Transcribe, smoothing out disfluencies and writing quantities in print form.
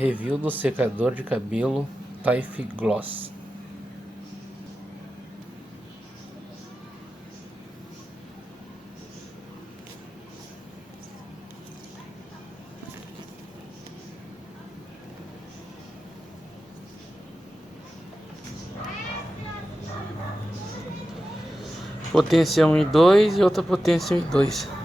Review do secador de cabelo Tyfe Gloss. Potência 1 e 2 e outra potência 1 e 2.